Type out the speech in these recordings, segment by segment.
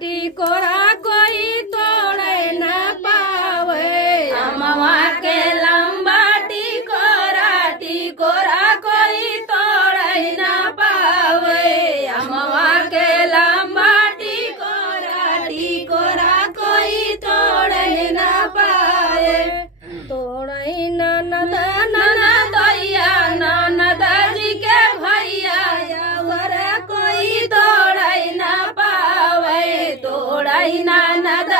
टिकोरा कोई तोड़े न पावे। अमवा के लंबा टिकोरा कोई तोड़े न पावे। अमवा के लंबा टिकोरा कोई तोड़े न पाए। तोड़े ननद दैया ननद जी के भैया यावर कोई तोड़े न पावे। तोड़े ननद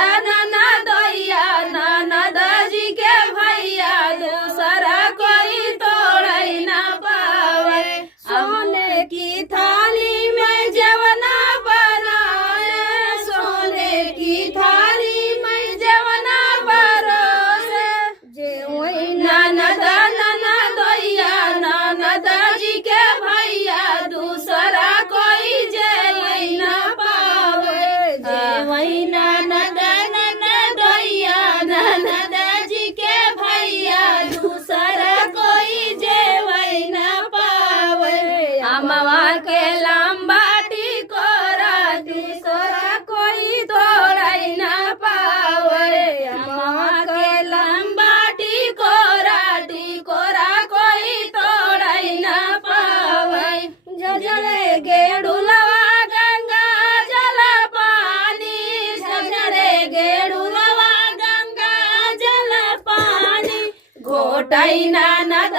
दैया ननद जी के भैया दूसरा कोई तोड़े न पावे। सोने की थाली में जवना बनाए, सोने की थाली में जवना परोसे। जे वही ननद दैया ननद जी के भैया दूसरा कोई जेवै न पावे। जेवै ननद दैया ननद जी के भैया दूसरा कोई जेवै न पावे। अमवा के लंबा टिकोरा दूसरा कोई तोड़ै न पावे। अमवा के लंबा टिकोरा कोई तोड़ै न पावे। झझरे गेड़ुलवा गंगा जल पानी, झझरे गेड़ुलवा गंगा जल पानी। घोटै ननद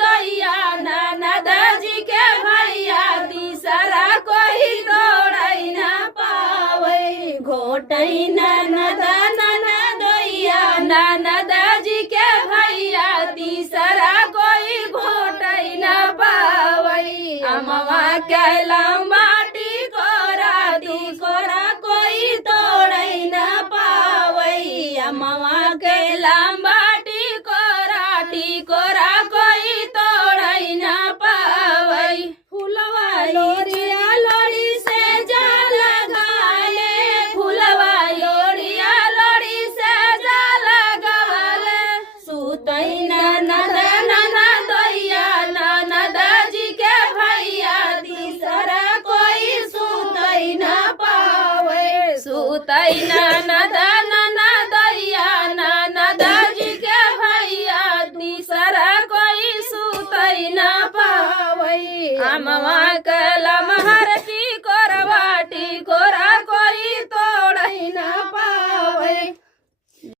दैया ननद जी के भैया तीसरा कोई तोड़ै न पावे। घोटै ननद दैया ननद